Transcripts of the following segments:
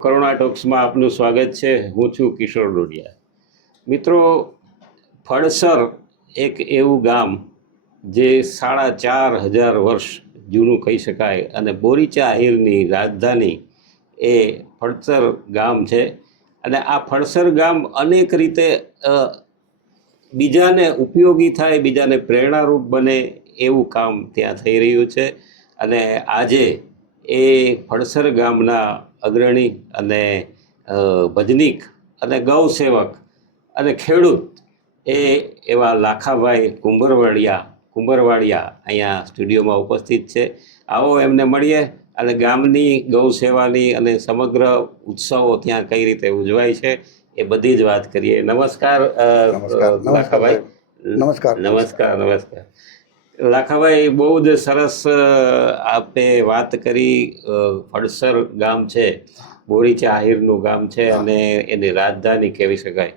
કરુણા ટોક્સમાં આપનું સ્વાગત છે. હું છું કિશોર ડોડિયા. મિત્રો, ફળસર એક એવું ગામ જે 4,500 વર્ષ જૂનું કહી શકાય અને બોરીચા આહિરની રાજધાની એ ફળસર ગામ છે. અને આ ફળસર ગામ અનેક રીતે બીજાને ઉપયોગી થાય, બીજાને પ્રેરણારૂપ બને એવું કામ ત્યાં થઈ રહ્યું છે. અને આજે એ ફળસર ગામના અગ્રણી અને ભજનીક અને ગૌસેવક અને ખેડૂત એવા લાખાભાઈ કુંભરવાડિયા અહીંયા સ્ટુડિયોમાં ઉપસ્થિત છે. આવો એમને મળીએ અને ગામની ગૌ સેવાની અને સમગ્ર ઉત્સવો ત્યાં કઈ રીતે ઉજવાય છે એ બધી જ વાત કરીએ. નમસ્કાર લાખાભાઈ. નમસ્કાર. લાખાભાઈ, બહુ જ સરસ આપે વાત કરી. ફળસર ગામ છે, બોરીચા આહિરનું ગામ છે અને એની રાજધાની કહેવી શકાય.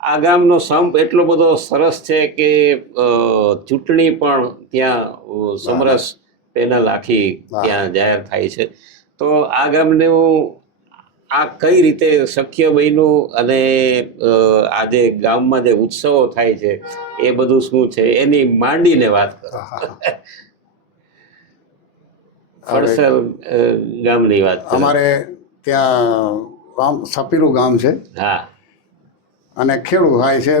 આ ગામનો સંપ એટલો બધો સરસ છે કે ચૂંટણી પણ ત્યાં સમરસ પેનલ આખી ત્યાં જાહેર થાય છે. તો આ ગામનું આ કઈ રીતે શક્ય બન્યું અને આજે ગામમાં જે ઉત્સવો થાય છે એ બધું શું છે એની માંડીને વાત કરો. ફળસર ગામની વાત કરો. અમારે ત્યાં સપીરું ગામ છે. હા. અને ખેડૂત થાય છે,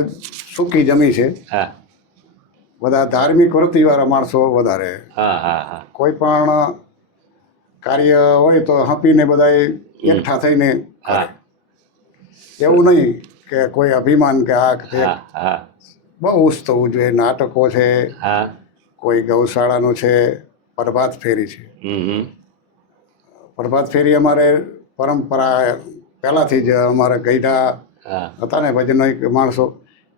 સૂકી જમી છે. હા. બધા ધાર્મિક વૃત્તિવાળા માણસો વધારે. હા હા હા. કોઈ પણ કાર્ય હોય તો હપીને બધા એકઠા થઈને કરે. એવું નહીં કે કોઈ અભિમાન કે બહુ ઉત્સવ ઉજવે. નાટકો છે, કોઈ ગૌશાળાનું છે, પ્રભાત ફેરી છે. પ્રભાત ફેરી અમારે પરંપરા પહેલાંથી જ અમારે ગઈઢા હતા ને ભજનોઈ માણસો,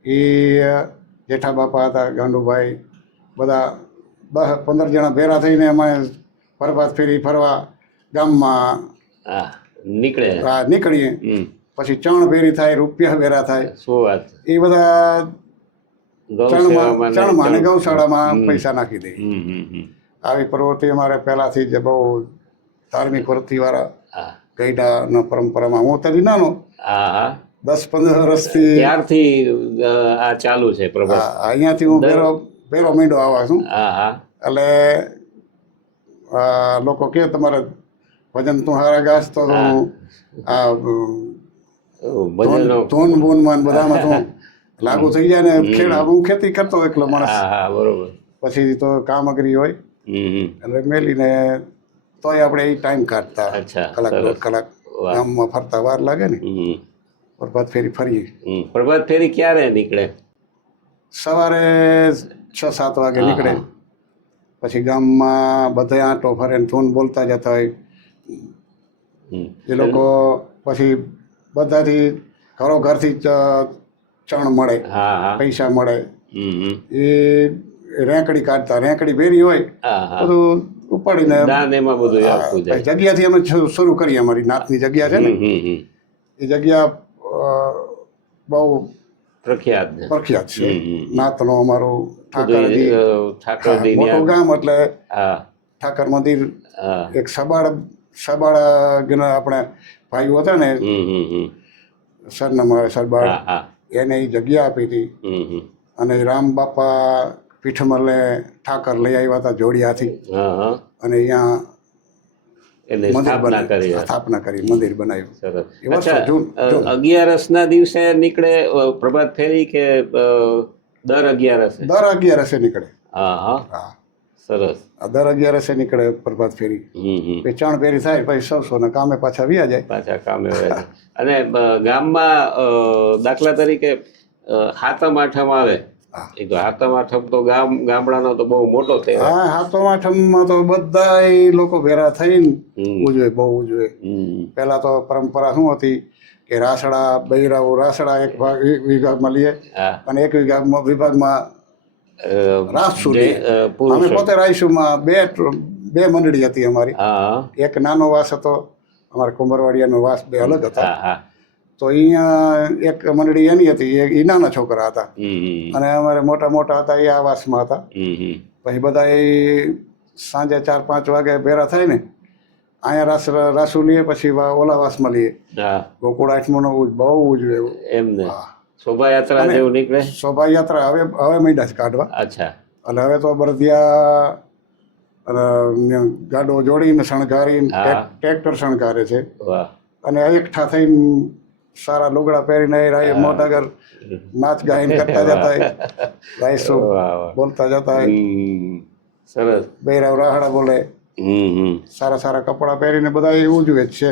એ જેઠા બાપા હતા, ગાંડુભાઈ, બધા 10-15 જણા ભેરા થઈને અમે પ્રભાત ફેરી ફરવા ગામમાં નીકળીએ. પછી ચણ ફેરી થાય, રૂપિયા ભેરા થાય. શું વાત! એ બધા ચણમાં અને ગૌશાળામાં પૈસા નાખી દે. આવી પ્રવૃત્તિ અમારે પહેલાંથી જ બહુ ધાર્મિક વૃત્તિવાળા ગઈઢાના પરંપરામાં. હું તરી નાનો 10-15 વર્ષથી ત્યારથી આ ચાલુ છે. અહીંયાથી હું ભેરો મીંડો આવા છું. એટલે લોકો કે તમારે ભજન તું હારા ગાસ તો ધૂન બૂનમાં બધામાં તું લાગુ થઈ જાય ને. ખેડા હું ખેતી કરતો એકલો માણસ. બરોબર. પછી તો કામ અઘરી હોય એટલે મેલીને તોય આપણે એ ટાઈમ કાઢતા. કલાક 1.5 કલાક ગામમાં ફરતા વાર લાગે ને. પ્રભાત ફેરી ફરીએ. પ્રભાત ફેરી ક્યારે નીકળે? સવારે 6-7 વાગે નીકળે. પછી ગામમાં બધા આંટો ફરે ને ધૂન બોલતા જતા હોય. એ લોકો પછી બધાથી ઘરથી ચણ મળે, પૈસા મળે. એ રેંકડી કાઢતા. રેંકડી ભેરી હોય બધું ઉપાડીને જગ્યાથી અમે શરૂ કરીએ. અમારી નાતની જગ્યા છે ને, એ જગ્યા બહુ પ્રખ્યાત છે. નાતનો અમારું ઠાકરજી મોટું ગામ એટલે ઠાકર મંદિર. એક સબાળા આપણે ભાઈઓ હતા ને, સરબાળ, એને એ જગ્યા આપી હતી. અને રામ બાપા પીઠમલે ઠાકર લઈ આવ્યા હતા જોડિયાથી. અને અહીંયા સ્થાપના કરી, મંદિર બનાવ્યું. 11 દિવસે નીકળે પ્રભાત ફેરી કે દર 11? દર 11 નીકળે. સરસ. દર 11 નીકળે પ્રભાત ફેરી. ચણ ફેરી થાય પછી 100 કામે પાછા વ્યા જાય. અને ગામમાં દાખલા તરીકે હાતમ આઠમ આવે. હાતમ આઠમ તો ગામડાનો તો બહુ મોટો તહેવાર. હાતમ આઠમમાં તો બધા લોકો ભેરા થઈને ઉજવે, બહુ ઉજવે. પહેલા તો પરંપરા શું હતી કે રાસડા, બૈરાઓ રાસડા એક વિભાગમાં લઈએ અને એક વિભાગમાં રાસુ લઈએ. અમે પોતે રાઈસુમાં બે મંડળી હતી અમારી. એક નાનો વાસ હતો, અમારા કુંભરવાડિયાનો વાસ, બે અલગ હતા. તો અહીંયા એક મંડળી એની હતી, એ નાના છોકરા હતા. અને અમારે મોટા હતા એ આવાસમાં હતા. પછી બધા એ સાંજે 4-5 વાગે ભેરા થાય ને અહીંયા રાસુ લઈએ, પછી ઓલાવાસમાં લઈએ. હા, ગોકુળ આઠમાનો બહુ ઉજવે. એમ ને શોભાયાત્રા જેવું નીકળે. શોભાયાત્રા હવે માંડ્યા છે કાઢવા. અચ્છા. અને હવે તો બરધિયા ગાડો જોડીને શણગારીને ટ્રેક્ટર શણગારે છે. વાહ. અને એકઠા થઈને સારા લુગડા પહેરીને મોટાગર નાચ ગાઈને કરતા જતા હોય, રાઈસો બોલતા જતા હોય. સરસ. બૈરાવ રાહડા બોલે. સારા સારા કપડા પહેરીને બધા એ ઉજવે જ છે.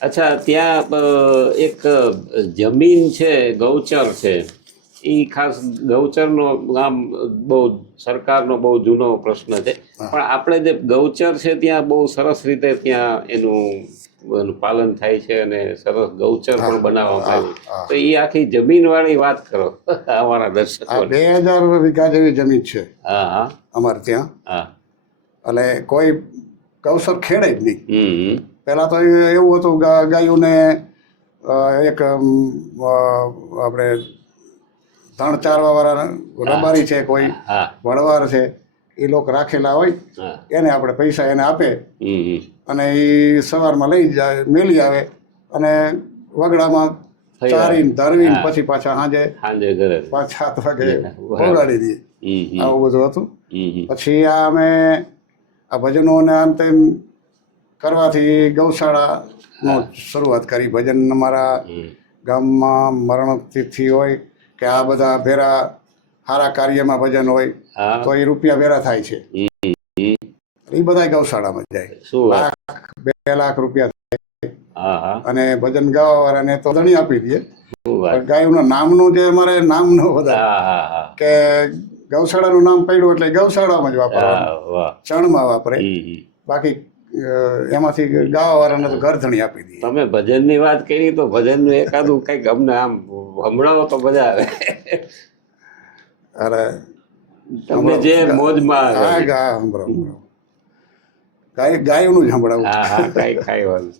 અચ્છા, ત્યાં એક જમીન છે, ગૌચર છે. એ ખાસ ગૌચરનો આમ બહુ સરકારનો બહુ જૂનો પ્રશ્ન છે, પણ આપણે જે ગૌચર છે ત્યાં બહુ સરસ રીતે ત્યાં એનું પાલન થાય છે અને સરસ ગૌચર પણ બનાવવામાં આવ્યું. તો એ આખી જમીન વાળી વાત કરો અમારા દર્શકો. 2000 વીઘા જેવી જમીન છે. હા હા, અમારે ત્યાં. હા. અને કોઈ ગૌચર ખેડે જ નહીં. પહેલા તો એવું હતું, ગાયોને એક આપણે ધણ ચારવા વાળા રબારી છે, કોઈ વડવાર છે, એ લોકો રાખેલા હોય, એને આપણે પૈસા એને આપે અને એ સવારમાં લઈ જાય, મેલી આવે અને વગડામાં ચારીને ધરવીને પછી પાછા સાંજે 5-7 વાગે પહોંચાડી દઈએ. આવું બધું હતું. પછી અમે આ ભજનોને અંતે કરવાથી ગૌશાળાનો શરૂઆત કરી. ભજન અમારા ગામમાં મરણ તિથિ હોય કે આ બધા ભેરા સારા કાર્યમાં ભજન હોય તો એ રૂપિયા ભેરા થાય છે. એ બધા ગૌશાળામાં જાય. 1-2 લાખ રૂપિયા થાય. અને ભજન ગાવા વાળાને તો ધણી આપી દઈએ. ગાયોના નામનું જે અમારે નામ ન બધા કે ગૌશાળાનું નામ પડ્યું એટલે ગૌશાળામાં જ વાપરવાનું, ચણમાં વાપરે. બાકી એમાંથી ગાવા વાળાને તો ઘર ધણી આપી દઈએ. તમે ભજનની વાત કરી તો ભજનનું એકાદું કંઈક અમને આમ સંભળાવો તો મજા આવે. અરે તમને જે મોજમાં આવે. ગાયનું જ સંભળાવું. હા હા, કઈ ખાઈ વાળું.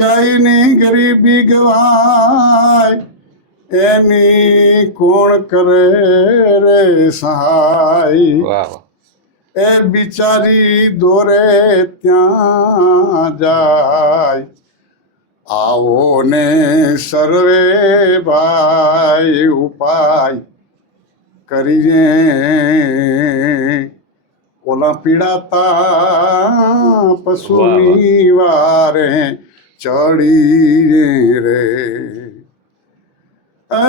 ગાયની ગરીબી ગવાય એની કોણ કરે રે સહાય. એ બિચારી દોરે ત્યાં જાય. આવો ને સર્વે ભાઈ ઉપાય કરીને ઓલા પીડાતા પશુની વારે ચડી રે. એ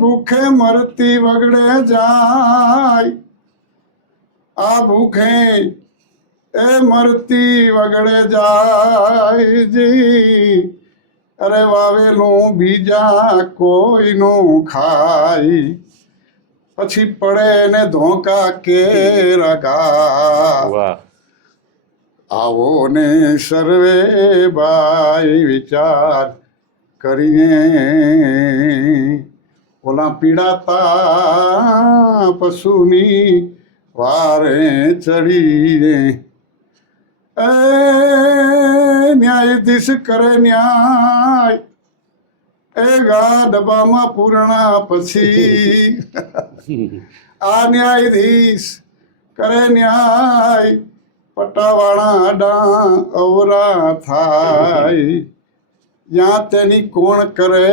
ભૂખે મરતી વગડે જાય. આ ભૂખે એ મરતી વગડે જાય જી. અરે વાવેલું બીજા કોઈનું ખાય. પછી પડે ને ધોકા કે રગા. આવો ને સર્વે ભાઈ વિચાર કરીને ઓલા પીડાતા પશુની વારે ચડીને. એ ન્યાયાધીશ કરે ન્યાય. એ ગા ડબ્બામાં પૂર્ણા પછી આ ન્યાયાધીશ કરે ન્યાય. પટાવાળા ડા અવરા થાય. જ્યાં તેની કોણ કરે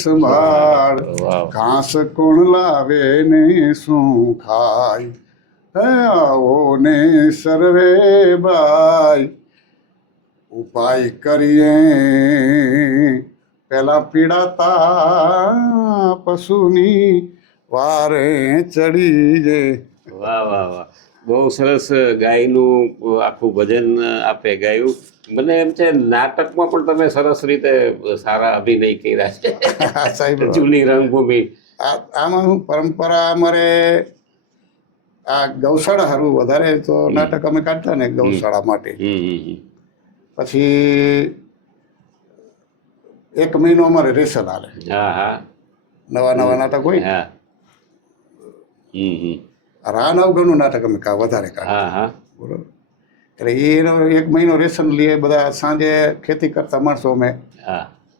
સંભાળ. ઘાસ કોણ લાવે ને શું ખાય. હે આવો ને સર્વે ભાઈ ઉપાય કરીએ પેલા પીડાતા પશુની વારે ચડી જે. વાહ વાહ વાહ, બહુ સરસ. ગાયનું આખું ભજન આપે ગાયું. મને એમ છે નાટકમાં પણ તમે સરસ રીતે સારા અભિનય કર્યા છે. સાહેબ જૂની રંગભૂમિ. આમાં હું પરંપરા અમારે આ ગૌશાળા સારું વધારે તો નાટક અમે કાઢતા ને ગૌશાળા માટે. પછી 1 મહિનો અમારે રેશન હાલે. નવા નાટક હોય. રાનવગણનું નાટક અમે વધારે કાઢતા. બરોબર. એટલે એનો 1 મહિનો રેશન લઈએ બધા. સાંજે ખેતી કરતા માણસો અમે.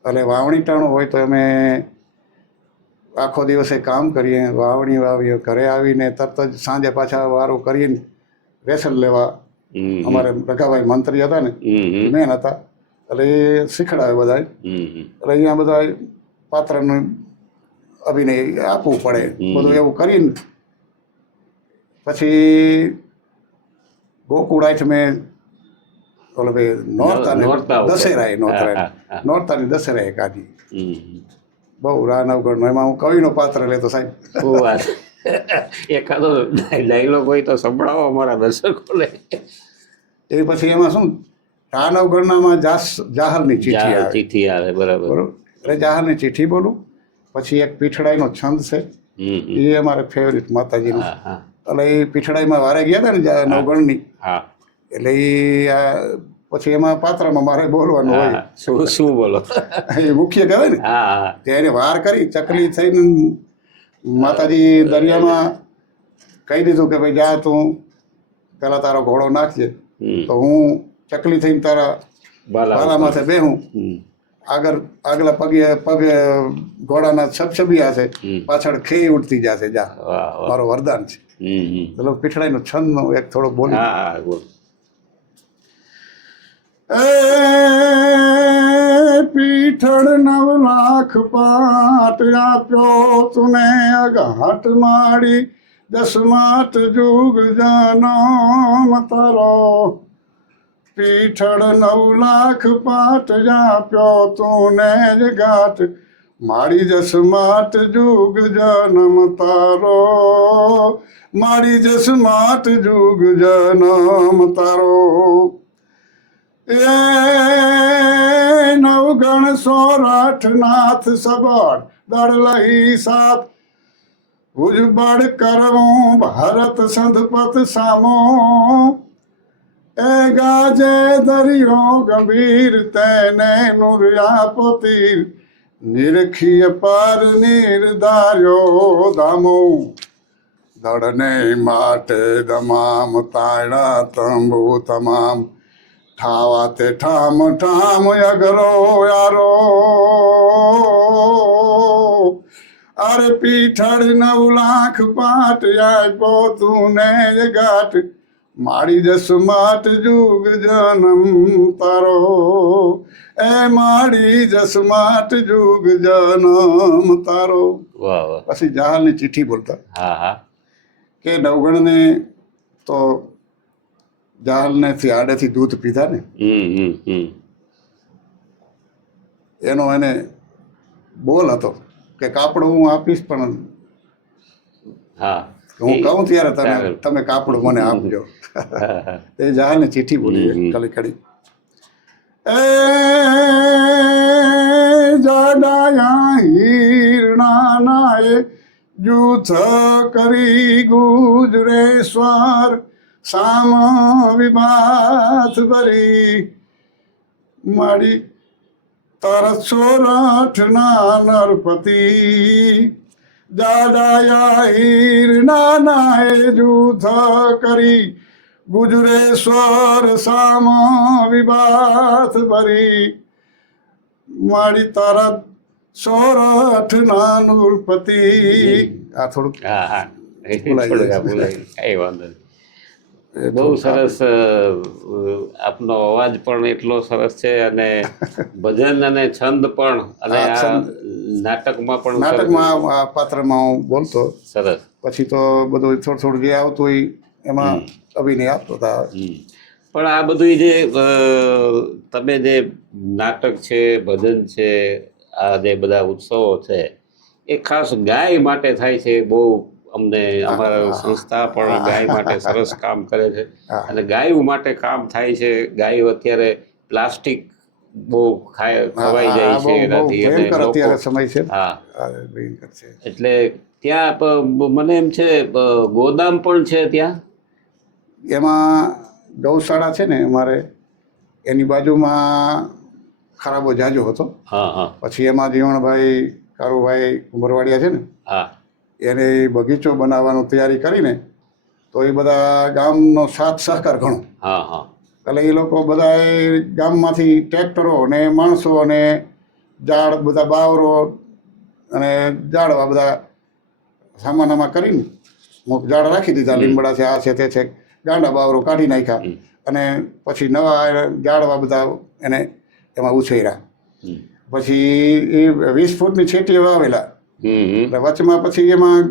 એટલે વાવણી ટાણું હોય તો અમે આખો દિવસે કામ કરીએ, વાવણી વાવીએ, ઘરે આવીને તરત જ સાંજે પાછા વારો કરીને રેશન લેવા. અમારે રઘાભાઈ મંત્રી હતા ને, મેન હતા, એટલે એ શીખડાવે બધા. એટલે અહીંયા બધા પાત્રનું અભિનય આપવું પડે, બધું એવું કરીને પછી ગોકુળ આઠ મેં ઓલો ભાઈ નોરતાની દશેરાએ કાઢી. બહુ રાનવગઢનો, એમાં હું કવિનો પાત્ર લેતો સાહેબ. એકાદો ડાયલોગ હોય તો સંભળાવો અમારા દર્શકોને. એ પછી એમાં શું રાનવગઢનામાં જાહરની ચિઠ્ઠી આવે. બરાબર. એટલે જાહરની ચિઠ્ઠી બોલું. પછી એક પીઠડાઈનો છંદ છે, એ અમારે ફેવરિટ માતાજીનું. એટલે એ પીઠડાઈમાં વારે ગયા હતા ને નવગણની, એટલે એ પછી એમાં પાત્રમાં મારે બોલવાનું હોય. શું બોલો? એ મુખ્ય કહેવાય ને, ત્યાં એને વાર કરી ચકલી થઈને માતાજી દરિયામાં કહી દીધું કે ભાઈ જા તું પેલા તારો ઘોડો નાખજે, તો હું ચકલી થઈને તારા બાલા માથે બેહું, આગલા પગે ઘોડાના છબછબિયા છે, પાછળ ખેઈ ઉઠતી જશે, જા મારો વરદાન છે. ચલો પીઠડાઈનો છંદનો એક થોડો બોલ. પીઠળ 9 લાખ પાટ આપ્યો તુને અઘાટ માડી, 10 માટ જુગ જનમ તારો. પીઠળ 9 લાખ પાટ આપ્યો તુને ઘાટ માડી, 10 માટ જુગ જનમ તારો. માડી 10 માટ જુગ જનમ તારો. એ નવગણ સોરઠ નાથ સબળ દળ લઈ સાત, ભુજબળ કરવું ભારત સંધપત સામો. એ ગાજે દરિયો ગંભીર તેને નુર્યાપોતીર, નિરખીય પર નિર્ધાર્યો ધામો. દળને માટે દમામ તાયડા તંબુ તમામ, ઠાવા તે ઠામ ઠામ અગરો યારો. અરે પીઠળ 9 લાખ પાટ આપ્યો તુને ઘાટ માડી, 10 માટ જુગ જનમ તારો. એ માડી 10 માટ જુગ જનમ તારો. પછી જહાલની ચિઠ્ઠી બોલતા કે નવગણને તો જાહલને આડેથી દૂધ પીધા ને, એનો એને બોલ હતો કે કાપડ હું આપીશ, પણ હું કહું ત્યારે તમે કાપડ મને આપજો. એ જાહલને ચિઠ્ઠી બોલી કલી કડી. એ જાડાયા હીરના નાએ જૂથ કરી ગુજરેશ્વર, સામ વિભાત ભરી માડી તારા સોરઠ ના નરપતિ. જાડાયા હીર નાનાએ જૂથ કરી ગુજરેશ્વર, સામ વિભાત ભરી માડી તારા સોરઠ ના નૃપતિ. આ થોડુંક બહુ સરસ. આપનો અવાજ પણ એટલો સરસ છે, અને ભજન અને છંદ પણ, અને નાટકમાં પણ, નાટકમાં આ પાત્રમાં હું બોલતો. સરસ. પછી તો બધું થોડું થોડું જે આવતું હોય એમાં અભિનય આપતો હતા. પણ આ બધું જે તમે જે નાટક છે, ભજન છે, આ જે બધા ઉત્સવો છે, એ ખાસ ગાય માટે થાય છે. બહુ અમને અમારા સંસ્થા પણ ગાય માટે સરસ કામ કરે છે, અને ગાયો માટે કામ થાય છે. ગાયો અત્યારે પ્લાસ્ટિક બહુ ખવાઈ જાય છે એનાથી, એટલે ત્યાં મને એમ છે ગોદામ પણ છે ત્યાં. એમાં ગૌશાળા છે ને અમારે, એની બાજુમાં ખરાબો જાજો હતો. પછી એમાં જીવણભાઈ કારુભાઈ ઉમરવાડિયા છે ને, એને બગીચો બનાવવાનું તૈયારી કરીને, તો એ બધા ગામનો સાથ સહકાર ઘણો. એટલે એ લોકો બધા ગામમાંથી ટ્રેક્ટરો ને માણસો ને ઝાડ બધા બાવરો અને ઝાડવા બધા સામાનામાં કરીને ઝાડ રાખી દીધા, લીમડા છે, આ છે, તે છે, ગાંડા બાવરો કાઢી નાખ્યા અને પછી નવા ઝાડવા બધા એને એમાં ઉછેર્યા. પછી એ 20 ફૂટની છેટીએ વાવેલા. એટલે વચમાં પછી એમાં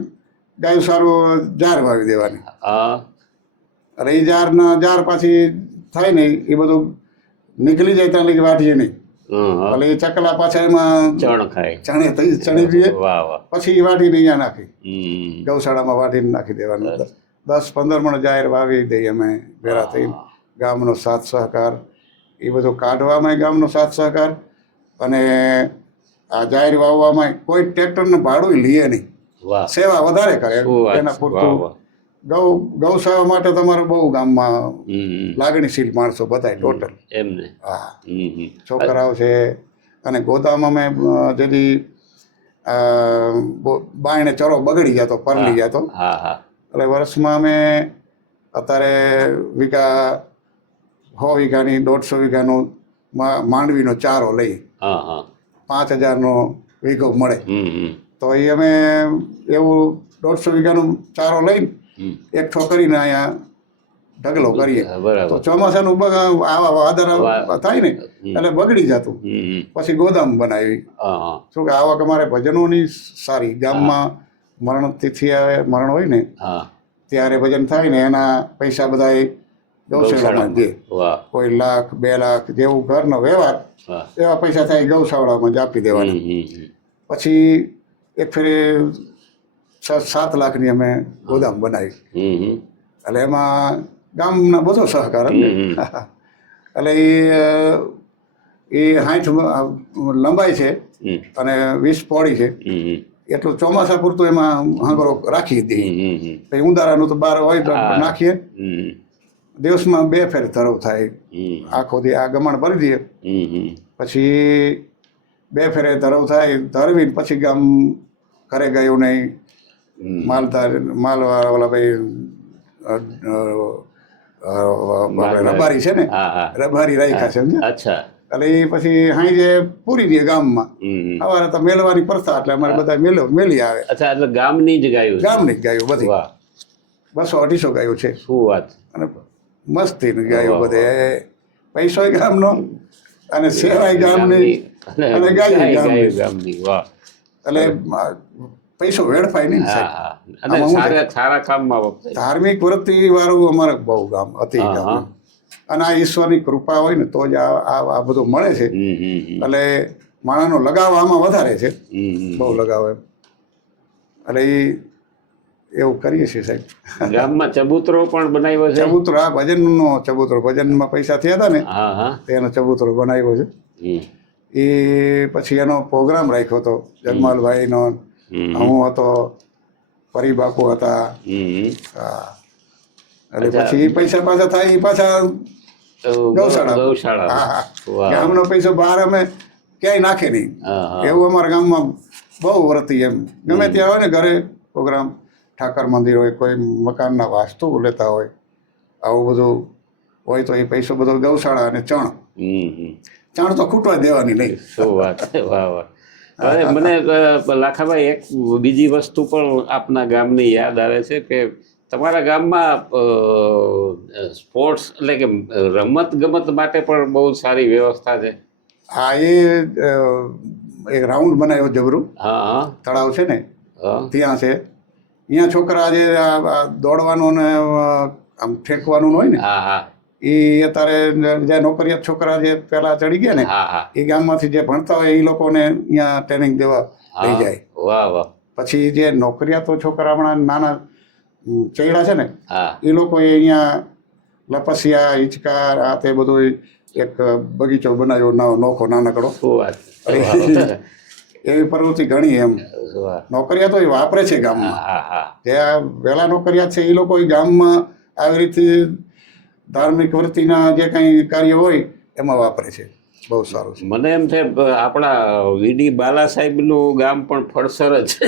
ગાય સારું ઝાડ વાવી દેવાની. અને એ ઝાડ પાછી થાય ને એ બધું નીકળી જાય ત્યાં લઈ વાટીએ નહીં. એટલે એ ચકલા પાછા એમાં ચણી દઈએ, પછી એ વાટીને અહીંયા નાખી ગૌશાળામાં વાટીને નાખી દેવાનું. 10-15 મણ જાહેર વાવી દઈએ અમે ભેરા થઈને. ગામનો સાથ સહકાર એ બધું કાઢવામાં ગામનો સાથ સહકાર, અને આ જાહેર વાવવામાં કોઈ ટ્રેક્ટરનું ભાડું લઈએ નહીં, સેવા વધારે કરે એના પૂરતું. ગૌશાળા માટે તમારે બહુ ગામમાં લાગણીશીલ માણસો બધા ટોટલ. હા, છોકરાઓ છે. અને ગોદામ અમે જેથી બાયણે ચરો બગડી જતો, પરલી જતો, એટલે વર્ષમાં અમે અત્યારે વીઘા 100 વીઘાની 150 વીઘાનો માંડવીનો ચારો લઈ 5000નો વીઘો મળે. તો એ અમે એવું 150 વીઘાનો ચારો લઈને એકઠો કરીને અહીંયા ઢગલો કરીએ. તો ચોમાસાનું આવા વાદળ થાય ને એટલે બગડી જતું, પછી ગોદામ બનાવી. શું કે આવક અમારે ભજનોની સારી. ગામમાં મરણ તિથિ આવે, મરણ હોય ને ત્યારે ભજન થાય ને એના પૈસા બધા ગૌશાળામાં દે. કોઈ 1 લાખ 2 લાખ જેવું ઘરનો વ્યવહાર એવા પૈસા થાય ગૌશાળામાં જ આપી દેવાના. પછી એક ફેરે 6-7 લાખની અમે ગોદામ બનાવી. એટલે એમાં ગામના બધો સહકાર. એટલે એ 60 લંબાઈ છે અને 20 પહોળી છે. એટલું ચોમાસા પૂરતું એમાં હાંગરો રાખી દઈએ. પછી ઉંદારાનું તો બહાર હોય તો નાખીએ. દિવસમાં 2 ફેર ધરવ થાય. આખો દી આ ગમણ ભરી દઈએ, પછી 2 ફેરે ધરવ થાય. ધરવીને પછી ગામ ઘરે ગયું નહીં. માલવાળા ઓલા ભાઈ રબારી છે ને, રબારી રાખ્યા છે, સમજ્યા? એટલે એ પછી હાઈ પૂરી દે ગામમાં. અમારે તો મેલવાની પ્રથા, એટલે અમારે બધા મેલી આવે. એટલે ગામની જ ગાયો? ગામની જ ગાયો બધી. 200-250 ગાયો છે. શું વાત! અને મસ્તીની ગાયો બધે. પૈસો ગામનો અને સેવાય ગામની અને ગાયો ગામની. એટલે પૈસો વેડફાય નહીં. સારા કામમાં ધાર્મિક વૃત્તિ વાળું અમારે બહુ ગામ અતિ ગામ. અને આ ઈશ્વરની કૃપા હોય ને તો જ આ બધું મળે છે. એટલે માણસનો લગાવ આમાં વધારે છે, બહુ લગાવ એમ. એટલે એવું કરીએ છીએ સાહેબ. ગામમાં ચબૂતરો પણ બનાવ્યો છે? ચબૂતરો, આ ભજનનો ચબૂતરો. ભજનમાં પૈસા થયા હતા ને તેનો ચબૂતરો બનાવ્યો છે. એ પછી એનો પ્રોગ્રામ રાખ્યો હતો જગમાલભાઈનો. હું હતો, પરીબાપુ હતા. એટલે પછી પૈસા પાછા થાય એ પાછા ગૌશાળા. ગામનો પૈસો બહાર અમે ક્યાંય નાખે નહીં. એવું અમારા ગામમાં બહુ વૃત્તિ એમ. ગમે ત્યાં હોય ને ઘરે પ્રોગ્રામ, ઠાકર મંદિર હોય, કોઈ મકાનના વાસ્તુ લેતા હોય, આવું બધું હોય તો એ પૈસો બધો ગૌશાળા. અને ચણ તો ખૂટવા દેવાની નહીં. શું વાત! વાહ વાહ! મને લાખાભાઈ એક બીજી વસ્તુ પણ આપના ગામની યાદ આવે છે કે તમારા ગામમાં સ્પોર્ટ્સ એટલે કે રમત ગમત માટે પણ બહુ સારી વ્યવસ્થા છે. હા, એ એક રાઉન્ડ બનાવ્યો જબરું. તળાવ છે ને ત્યાં છે. અહીંયા છોકરા જે દોડવાનું ને આમ ફેંકવાનું હોય ને, એ અત્યારે જે નોકરિયાત છોકરા જે પહેલા ચડી ગયા ને એ ગામમાંથી જે ભણતા હોય એ લોકોને અહીંયા ટ્રેનિંગ દેવા લઈ જાય. પછી જે નોકરિયાતો છોકરા હમણાં નાના ચૈડા છે ને એ લોકો અહીંયા લપસિયા, હિંચકા, આ તે બધું એક બગીચો બનાવ્યો નોખો નાનકડો. એવી પ્રવૃત્તિ ઘણી એમ નોકરિયાતો એ વાપરે છે ગામમાં. જે વહેલા નોકરિયાત છે એ લોકો ગામમાં આવી રીતે ધાર્મિક વૃત્તિના જે કંઈ કાર્ય હોય એમાં વાપરે છે. બહુ સારું છે. મને એમ છે આપણા વીડી બાલા સાહેબનું ગામ પણ ફળસર જ છે.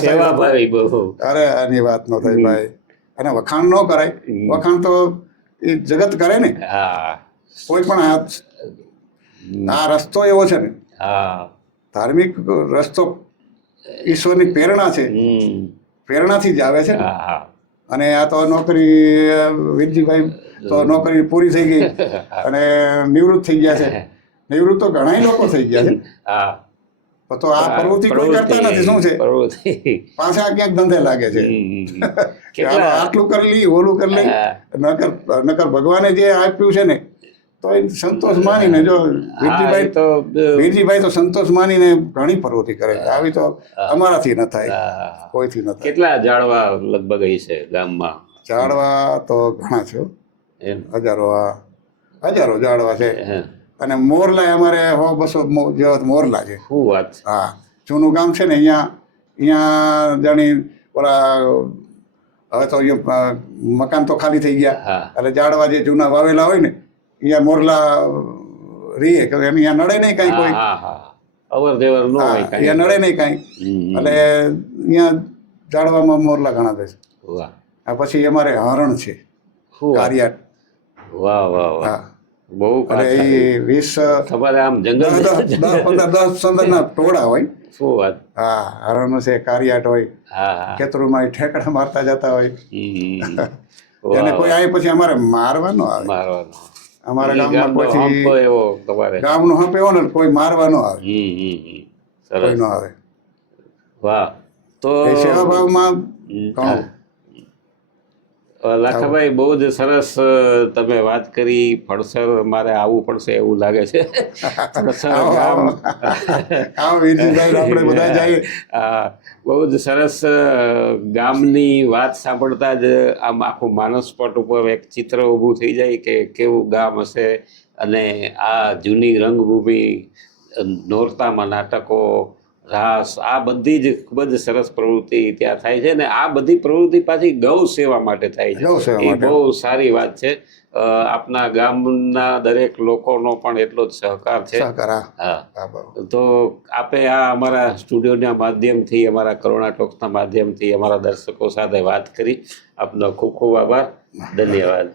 સેવાભાવી બહુ. અરે આની વાત ન થાય ભાઈ. અને વખાણ ન કરાય. વખાણ તો એ જગત કરે ને. કોઈ પણ આ રસ્તો એવો છે ને ધાર્મિક રસ્તો ઈશ્વરની પ્રેરણા છે, પ્રેરણાથી જ આવે છે ને. અને આ તો નોકરી વીરજીભાઈ તો નોકરી પૂરી થઈ ગઈ અને નિવૃત્ત થઈ ગયા છે. નિવૃત્ત તો ઘણા લોકો થઈ ગયા છે. તો આ પ્રવૃત્તિ કોઈ કરતા નથી. શું છે, પાછા ક્યાંક ધંધે લાગે છે. આટલું કરી લઈ, ઓલું કરી લઈ. નકર ભગવાને જે આપ્યું છે ને તો એ સંતોષ માનીને, જો વીરજીભાઈ તો સંતોષ માનીને ઘણી પ્રવૃત્તિ કરે છે. આવી તો અમારાથી ન થાય, કોઈથી ન થાય. કેટલા ઝાડવા લગભગ છે ગામમાં? ઝાડવા તો ઘણા છે, હજારો ઝાડવા છે. અને મોરલા અમારે 100-200 જેવા મોરલા છે. શું વાત! હા, જૂનું ગામ છે ને, અહીંયા જાણી ઓલા હવે તો મકાન તો ખાલી થઈ ગયા, એટલે ઝાડવા જે જૂના વાવેલા હોય ને અહીંયા મોરલા રહીએ કે અહીંયા નડે નહીં કાંઈ, કોઈ અવર જવર ન હોય, અહીંયા નડે નહીં કાંઈ, એટલે અહીંયા ઝાડવામાં મોરલા ઘણા છે. આ પછી અમારે હરણ છે, કારિયાટ. વાહ વાહ વાહ, બહુ. અને એ 20 તમારે આમ જંગલ 10-15 ટોળા હોય. શું વાત! હા, હરણ છે, કારિયાટ હોય, ખેતરોમાં ઠેકડા મારતા જતા હોય. એને કોઈ આવે પછી અમારે મારવાનો આવે. અમારા ગામમાં પછી ગામનો હંપ એવો ને, કોઈ મારવાનો આવે, કોઈ નો આવે. વાહ! તો સેવા ભાવમાં ઘણું. લાખાભાઈ, બહુ જ સરસ તમે વાત કરી. ફળસર મારે આવવું પડશે એવું લાગે છે. ફળસર ગામ, બહુ જ સરસ. ગામની વાત સાંભળતા જ આમ આખું માનસપટ ઉપર એક ચિત્ર ઊભું થઈ જાય કે કેવું ગામ હશે. અને આ જૂની રંગભૂમિ, નોરતામાં નાટકો, રાસ, આ બધી જ ખૂબ જ સરસ પ્રવૃત્તિ ત્યાં થાય છે. ને આ બધી પ્રવૃત્તિ પાછી ગૌ સેવા માટે થાય છે. એ બહુ સારી વાત છે. આપના ગામના દરેક લોકોનો પણ એટલો જ સહકાર છે. હા, તો આપે આ અમારા સ્ટુડિયોના માધ્યમથી, અમારા કરુણા ટોક્સના માધ્યમથી અમારા દર્શકો સાથે વાત કરી. આપનો ખૂબ ખૂબ આભાર. ધન્યવાદ.